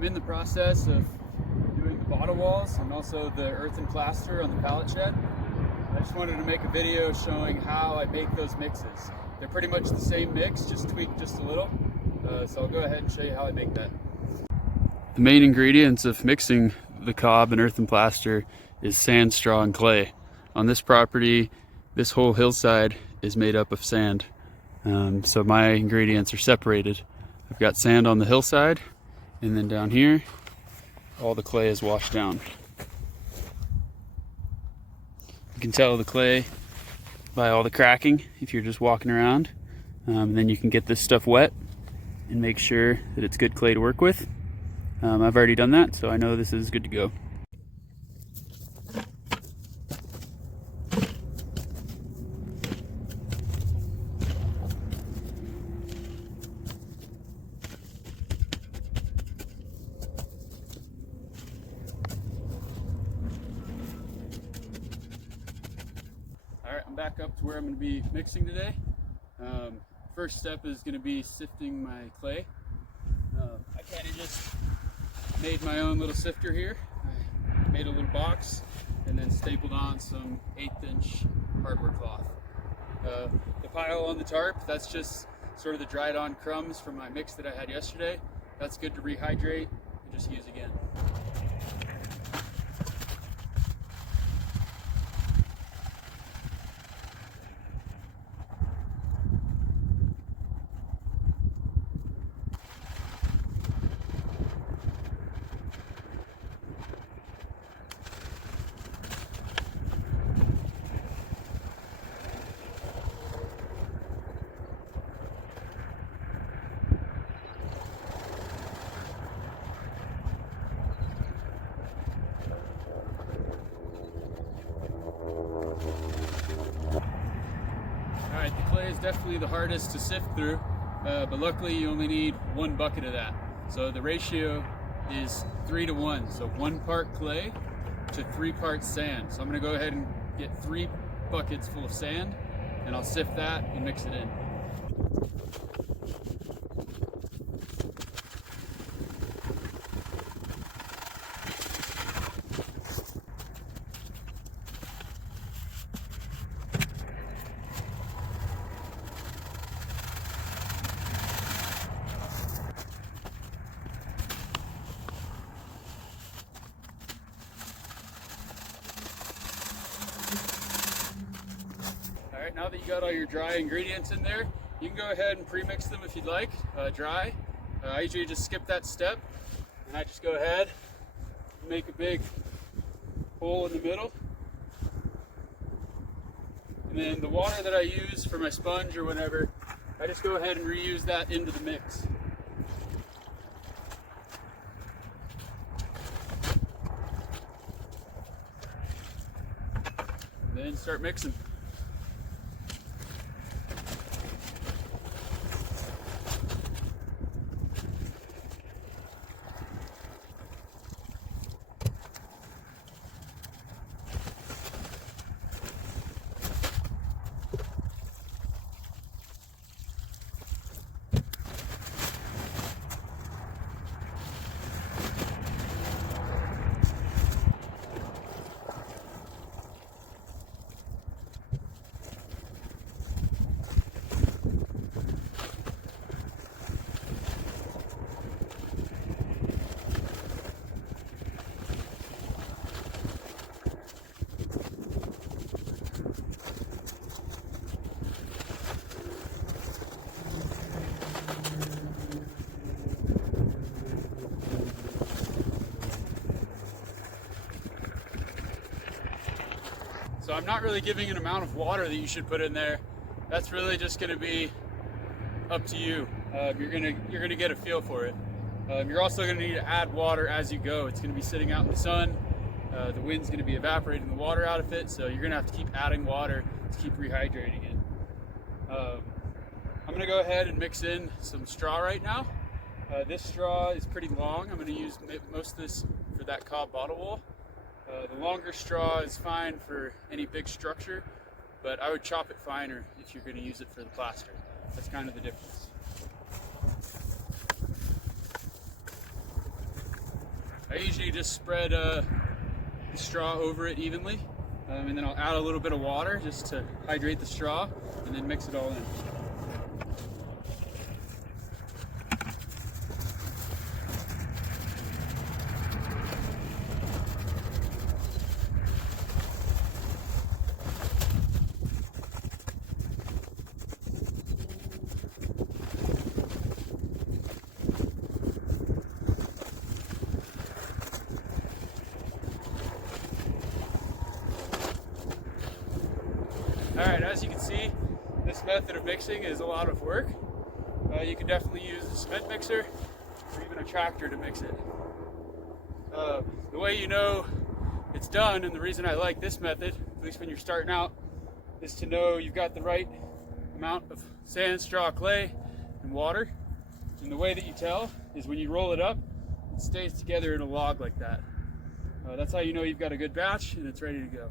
I'm in the process of doing the bottom walls and also the earthen plaster on the pallet shed. I just wanted to make a video showing how I make those mixes. They're pretty much the same mix, just tweaked just a little. So I'll go ahead and show you how I make that. The main ingredients of mixing the cob and earthen plaster is sand, straw, and clay. On this property, this whole hillside is made up of sand. So my ingredients are separated. I've got sand on the hillside, and then down here, all the clay is washed down. You can tell the clay by all the cracking if you're just walking around. And then you can get this stuff wet and make sure that it's good clay to work with. I've already done that, so I know this is good to go. Alright, I'm back up to where I'm going to be mixing today. First step is going to be sifting my clay. I kind of just made my own little sifter here. I made a little box and then stapled on some 1/8" hardware cloth. The pile on the tarp, that's just sort of the dried on crumbs from my mix that I had yesterday. That's good to rehydrate and just use again. Alright, the clay is definitely the hardest to sift through, but luckily you only need 1 bucket of that. So the ratio is 3 to 1, so 1 part clay to 3 parts sand. So I'm going to go ahead and get 3 buckets full of sand, and I'll sift that and mix it in. Alright, now that you got all your dry ingredients in there, you can go ahead and pre-mix them if you'd like, dry. I usually just skip that step, and I just go ahead and make a big hole in the middle. And then the water that I use for my sponge or whatever, I just go ahead and reuse that into the mix. And then start mixing. So I'm not really giving an amount of water that you should put in there. That's really just going to be up to you. You're gonna get a feel for it. You're also going to need to add water as you go. It's going to be sitting out in the sun. The wind's going to be evaporating the water out of it, so you're going to have to keep adding water to keep rehydrating it. I'm going to go ahead and mix in some straw right now. This straw is pretty long. I'm going to use most of this for that cob bottle wall. The longer straw is fine for any big structure, but I would chop it finer if you're going to use it for the plaster. That's kind of the difference. I usually just spread the straw over it evenly, and then I'll add a little bit of water just to hydrate the straw, and then mix it all in. Alright, as you can see, this method of mixing is a lot of work. You can definitely use a cement mixer or even a tractor to mix it. The way you know it's done, and the reason I like this method, at least when you're starting out, is to know you've got the right amount of sand, straw, clay, and water. And the way that you tell is when you roll it up, it stays together in a log like that. That's how you know you've got a good batch and it's ready to go.